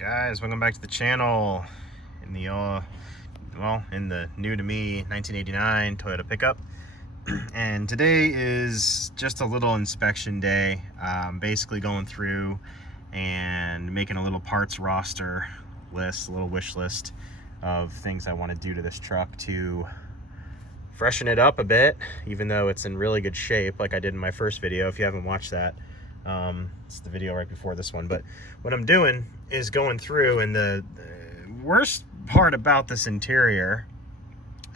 Guys, welcome back to the channel in the new to me 1989 Toyota pickup. And today is just a little inspection day. Basically going through and making a little parts roster list, a little wish list of things I want to do to this truck to freshen it up a bit, even though it's in really good shape, like I did in my first video. If you haven't watched that, it's the video right before this one. But what I'm doing is going through, and the worst part about this interior,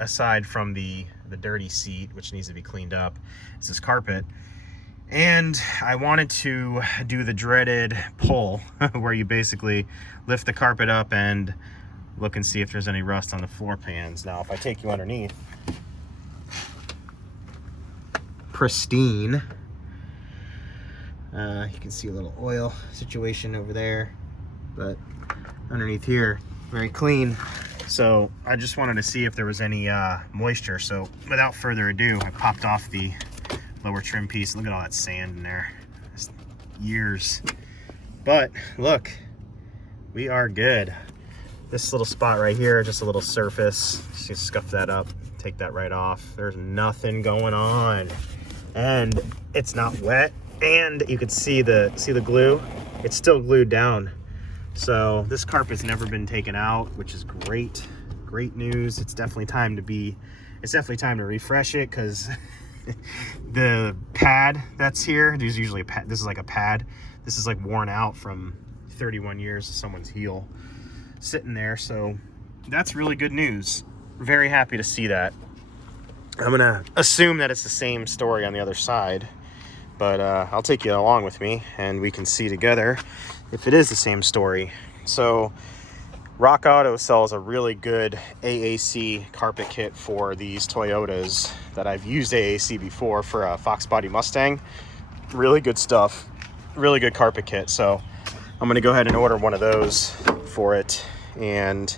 aside from the dirty seat, which needs to be cleaned up, is this carpet. And I wanted to do the dreaded pull where you basically lift the carpet up and look and see if there's any rust on the floor pans. Now, if I take you underneath, pristine. You can see a little oil situation over there, but underneath here, very clean. So I just wanted to see if there was any moisture. So without further ado, I popped off the lower trim piece. Look at all that sand in there. It's years. But look, we are good. This little spot right here, just a little surface. Just scuff that up, take that right off. There's nothing going on. And it's not wet. And you can see the glue. It's still glued down. So this carpet's never been taken out, which is great. Great news. It's definitely time to refresh it, because the pad that's here, there's usually a pad. This is like a pad. This is like worn out from 31 years of someone's heel sitting there. So that's really good news. Very happy to see that. I'm gonna assume that it's the same story on the other side, but I'll take you along with me and we can see together if it is the same story. So Rock Auto sells a really good AAC carpet kit for these Toyotas that I've used AAC before for a Fox Body Mustang. Really good stuff, really good carpet kit. So I'm gonna go ahead and order one of those for it. And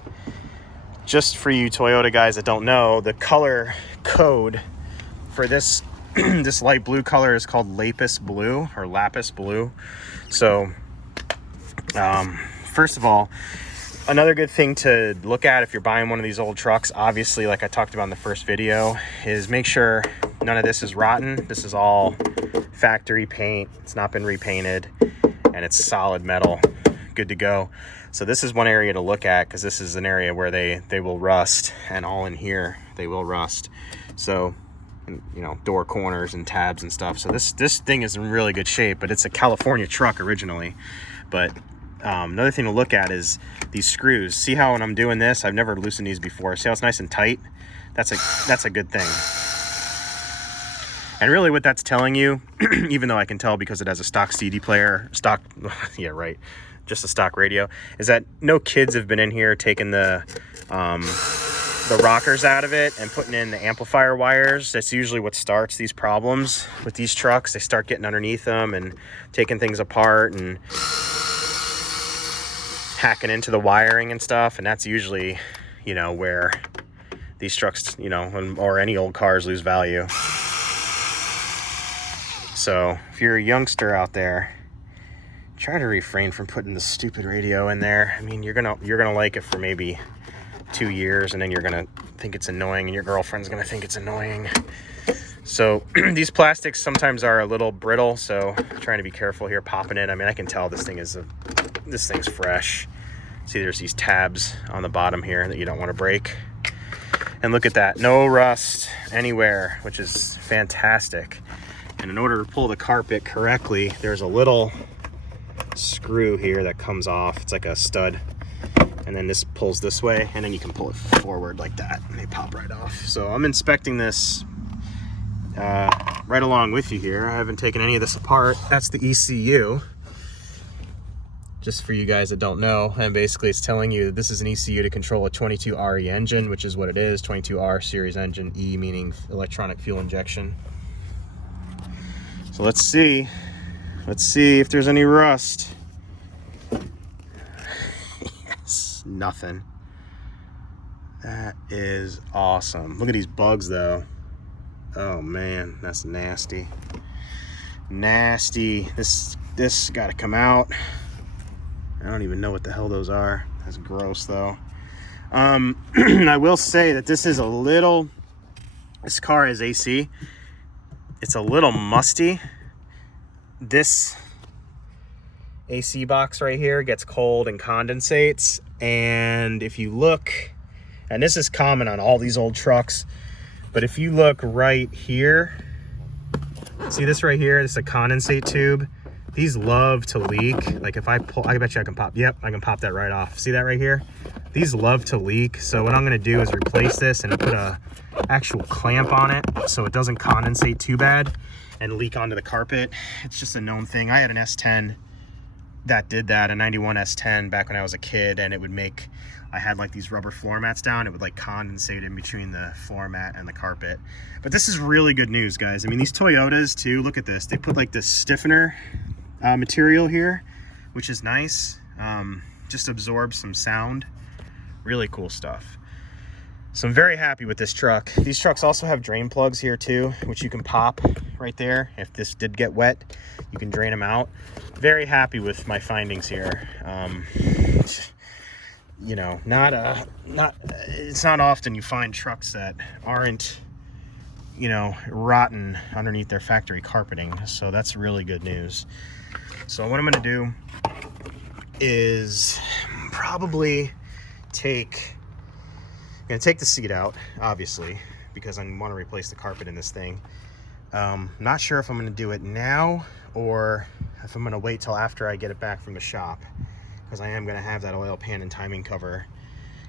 just for you Toyota guys that don't know, the color code for this this light blue color is called lapis blue or lapis blue. So first of all, another good thing to look at if you're buying one of these old trucks, obviously, like I talked about in the first video, is make sure none of this is rotten. This is all factory paint. It's not been repainted, and it's solid metal, good to go. So this is one area to look at, because this is an area where they will rust, and all in here they will rust. So, you know, door corners and tabs and stuff. So this thing is in really good shape, but it's a California truck originally. But another thing to look at is these screws. See how when I'm doing this, I've never loosened these before. See how it's nice and tight? That's a good thing. And really what that's telling you, even though I can tell because it has a stock CD player, yeah, right, just a stock radio, is that no kids have been in here taking the rockers out of it and putting in the amplifier wires. That's usually what starts these problems with these trucks. They start getting underneath them and taking things apart and hacking into the wiring and stuff. And that's usually, you know, where these trucks, you know, or any old cars lose value. So if you're a youngster out there, try to refrain from putting the stupid radio in there. I mean, you're gonna like it for maybe 2 years, and then you're gonna think it's annoying, and your girlfriend's gonna think it's annoying. So these plastics sometimes are a little brittle, so I'm trying to be careful here popping it. I mean, I can tell this thing's fresh. See, there's these tabs on the bottom here that you don't want to break. And look at that, no rust anywhere, which is fantastic. And in order to pull the carpet correctly, there's a little screw here that comes off. It's like a stud. And then this pulls this way, and then you can pull it forward like that, and they pop right off. So I'm inspecting this right along with you here. I haven't taken any of this apart. That's the ECU, just for you guys that don't know. And basically it's telling you that this is an ECU to control a 22RE engine, which is what it is, 22R series engine, E meaning electronic fuel injection. So let's see if there's any rust. Nothing. That is awesome. Look at these bugs though. Oh man, that's nasty. Nasty. This got to come out. I don't even know what the hell those are. That's gross though. I will say that this car is AC. It's a little musty. This AC box right here gets cold and condensates. And if you look, and this is common on all these old trucks, but if you look right here, see this right here? This is a condensate tube. These love to leak. Like if I pull, I bet you I can pop, yep, I can pop that right off. See that right here? These love to leak. So what I'm gonna do is replace this and put a actual clamp on it so it doesn't condensate too bad and leak onto the carpet. It's just a known thing. I had an S10 that did that, a 91 S10 back when I was a kid, and it would make, I had like these rubber floor mats down, it would like condensate in between the floor mat and the carpet. But this is really good news, guys. I mean, these Toyotas too, look at this. They put like this stiffener material here, which is nice. Just absorbs some sound. Really cool stuff. So I'm very happy with this truck. These trucks also have drain plugs here too, which you can pop right there. If this did get wet, you can drain them out. Very happy with my findings here. You know, it's not often you find trucks that aren't, you know, rotten underneath their factory carpeting. So that's really good news. So what I'm gonna do is probably I'm gonna take the seat out, obviously, because I want to replace the carpet in this thing. Not sure if I'm gonna do it now or if I'm gonna wait till after I get it back from the shop, because I am gonna have that oil pan and timing cover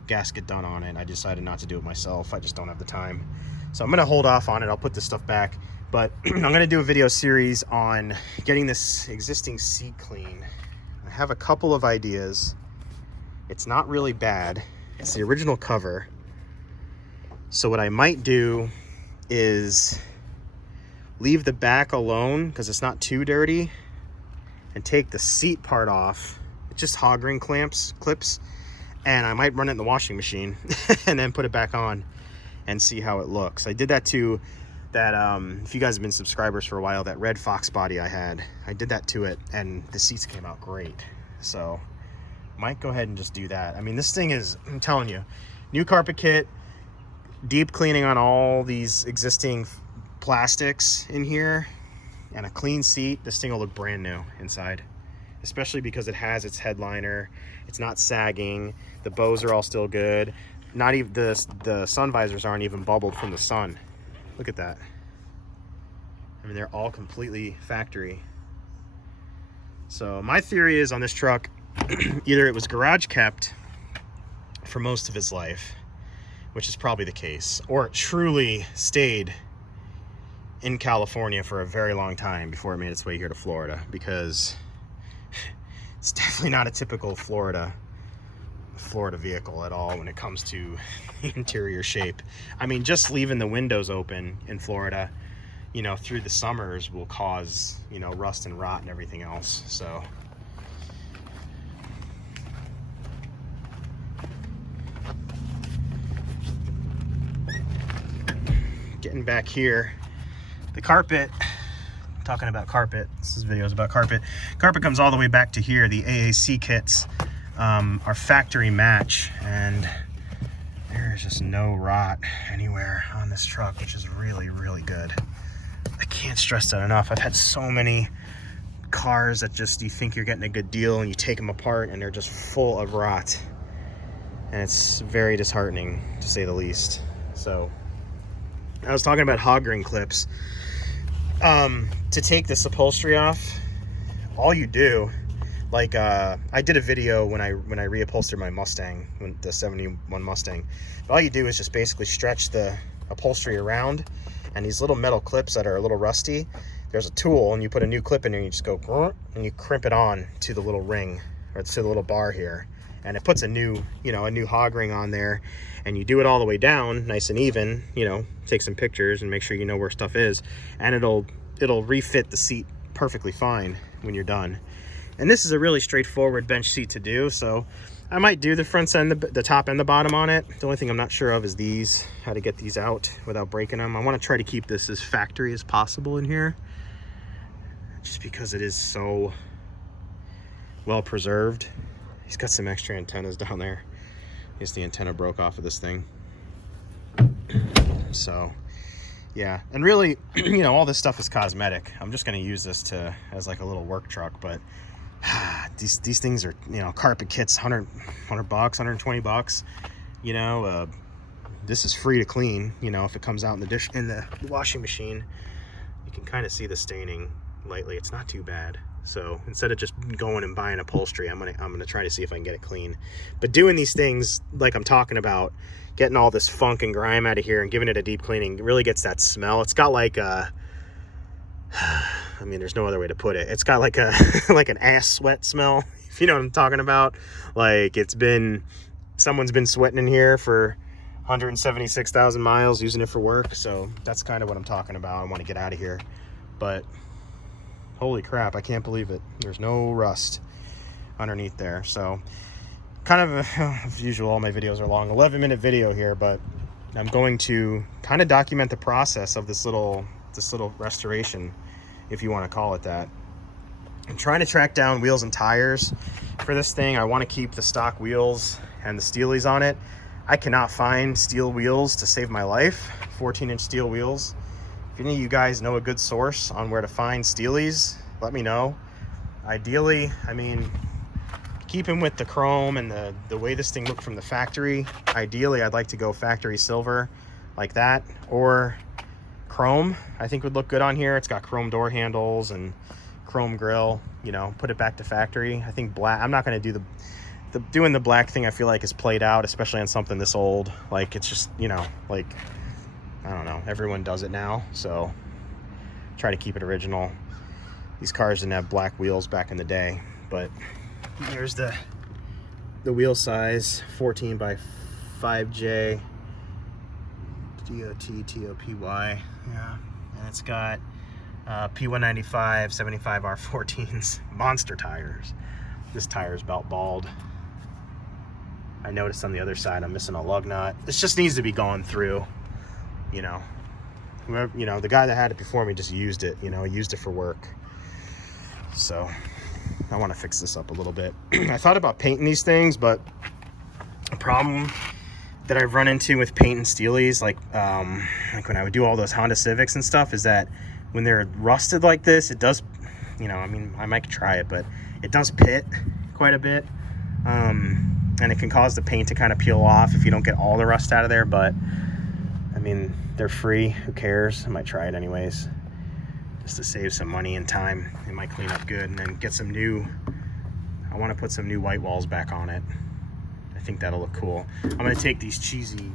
gasket done on it. I decided not to do it myself. I just don't have the time. So I'm gonna hold off on it. I'll put this stuff back, but I'm gonna do a video series on getting this existing seat clean. I have a couple of ideas. It's not really bad. It's the original cover. So what I might do is leave the back alone because it's not too dirty, and take the seat part off. It's just hog ring clips, and I might run it in the washing machine and then put it back on and see how it looks. I did that to that, if you guys have been subscribers for a while, that red Fox body I had, I did that to it and the seats came out great. So might go ahead and just do that. I mean, this thing is, I'm telling you, new carpet kit, deep cleaning on all these existing plastics in here, and a clean seat. This thing will look brand new inside, especially because it has its headliner. It's not sagging. The bows are all still good. Not even the sun visors aren't even bubbled from the sun. Look at that. I mean, they're all completely factory. So my theory is on this truck, either it was garage kept for most of its life, which is probably the case, or it truly stayed in California for a very long time before it made its way here to Florida, because it's definitely not a typical Florida vehicle at all when it comes to interior shape. I mean, just leaving the windows open in Florida, you know, through the summers will cause, you know, rust and rot and everything else. So getting back here, the carpet, talking about carpet, this video is about carpet. Carpet comes all the way back to here. The AAC kits are factory match, and there's just no rot anywhere on this truck, which is really, really good. I can't stress that enough. I've had so many cars that just, you think you're getting a good deal and you take them apart and they're just full of rot, and it's very disheartening to say the least. So I was talking about hog ring clips. To take this upholstery off, all you do, like I did a video when I reupholstered my Mustang, the 71 Mustang. But all you do is just basically stretch the upholstery around, and these little metal clips that are a little rusty, there's a tool, and you put a new clip in there, and you just go and you crimp it on to the little ring, or to the little bar here, and it puts a new, you know, a new hog ring on there. And you do it all the way down nice and even, you know, take some pictures and make sure you know where stuff is, and it'll refit the seat perfectly fine when you're done. And this is a really straightforward bench seat to do, so I might do the front end, the top and the bottom on it. The only thing I'm not sure of is these, how to get these out without breaking them. I want to try to keep this as factory as possible in here, just because it is so well preserved. He's got some extra antennas down there. I guess the antenna broke off of this thing. So yeah, and really, you know, all this stuff is cosmetic. I'm just going to use this as like a little work truck, but these things are, you know, carpet kits, 100 bucks, 120 bucks, you know. This is free to clean, you know. If it comes out in the washing machine, you can kind of see the staining lightly. It's not too bad. So instead of just going and buying upholstery, I'm gonna try to see if I can get it clean. But doing these things like I'm talking about, getting all this funk and grime out of here and giving it a deep cleaning, really gets that smell. It's got like a, I mean, there's no other way to put it. It's got like a like an ass sweat smell, if you know what I'm talking about. Like someone's been sweating in here for 176,000 miles using it for work. So that's kind of what I'm talking about. I want to get out of here, but holy crap, I can't believe it. There's no rust underneath there. So kind of, as usual, all my videos are long, 11-minute video here, but I'm going to kind of document the process of this little restoration, if you want to call it that. I'm trying to track down wheels and tires for this thing. I want to keep the stock wheels and the steelies on it. I cannot find steel wheels to save my life, 14-inch steel wheels. If any of you guys know a good source on where to find steelies, let me know. Ideally, I mean, keeping with the chrome and the way this thing looked from the factory, ideally I'd like to go factory silver like that, or chrome I think would look good on here. It's got chrome door handles and chrome grill, you know, put it back to factory. I think black, I'm not going to do doing the black thing. I feel like is played out, especially on something this old. Like, it's just, you know, like, I don't know, everyone does it now, so try to keep it original. These cars didn't have black wheels back in the day, but here's the wheel size, 14 by 5J DOT-TOPY, yeah, and it's got P195 75R14s, monster tires. This tire is about bald. I noticed on the other side I'm missing a lug nut. This just needs to be gone through. You know, whoever, you know, the guy that had it before me just used it, you know, he used it for work. So I want to fix this up a little bit. I thought about painting these things, but a problem that I've run into with painting steelies, like when I would do all those Honda Civics and stuff, is that when they're rusted like this, it does, you know, I mean, I might try it, but it does pit quite a bit. And it can cause the paint to kind of peel off if you don't get all the rust out of there. But I mean, they're free, who cares? I might try it anyways, just to save some money and time. It might clean up good, and then get some new, I want to put some new white walls back on it. I think that'll look cool. I'm going to take these cheesy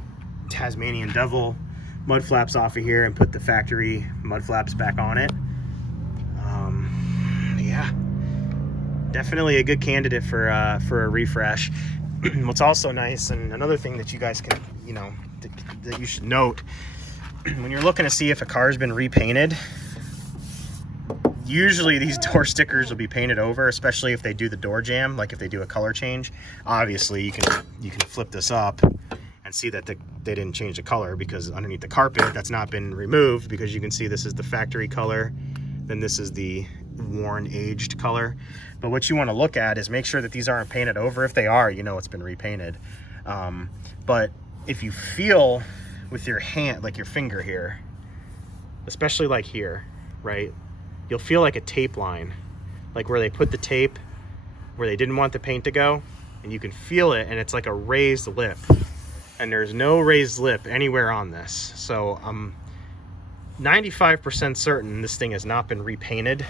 Tasmanian Devil mud flaps off of here and put the factory mud flaps back on it. Yeah, definitely a good candidate for a refresh. What's also nice, and another thing that you guys can, you know, that you should note, when you're looking to see if a car's been repainted, usually these door stickers will be painted over, especially if they do the door jamb, like if they do a color change. Obviously, you can flip this up and see that they didn't change the color, because underneath the carpet, that's not been removed, because you can see this is the factory color, then this is the worn, aged color. But what you want to look at is make sure that these aren't painted over. If they are, you know it's been repainted. But if you feel with your hand, like your finger here, especially like here, right, you'll feel like a tape line, like where they put the tape where they didn't want the paint to go, and you can feel it, and it's like a raised lip, and there's no raised lip anywhere on this. So I'm 95% certain this thing has not been repainted.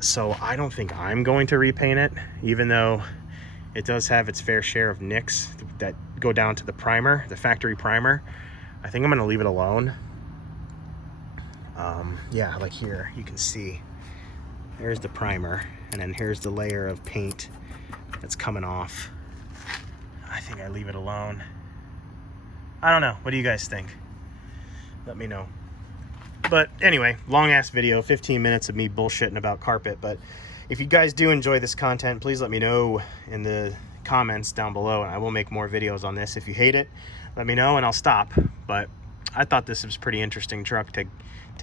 So I don't think I'm going to repaint it, even though it does have its fair share of nicks that go down to the primer, the factory primer. I think I'm going to leave it alone. Yeah, like here, you can see there's the primer, and then here's the layer of paint that's coming off. I think I leave it alone. I don't know. What do you guys think? Let me know. But anyway, long ass video, 15 minutes of me bullshitting about carpet. But if you guys do enjoy this content, please let me know in the comments down below, and I will make more videos on this. If you hate it, let me know and I'll stop. But I thought this was a pretty interesting truck to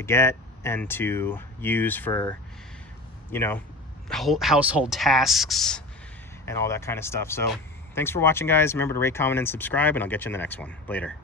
get and to use for, you know, household tasks and all that kind of stuff. So thanks for watching, guys. Remember to rate, comment, and subscribe, and I'll get you in the next one. Later.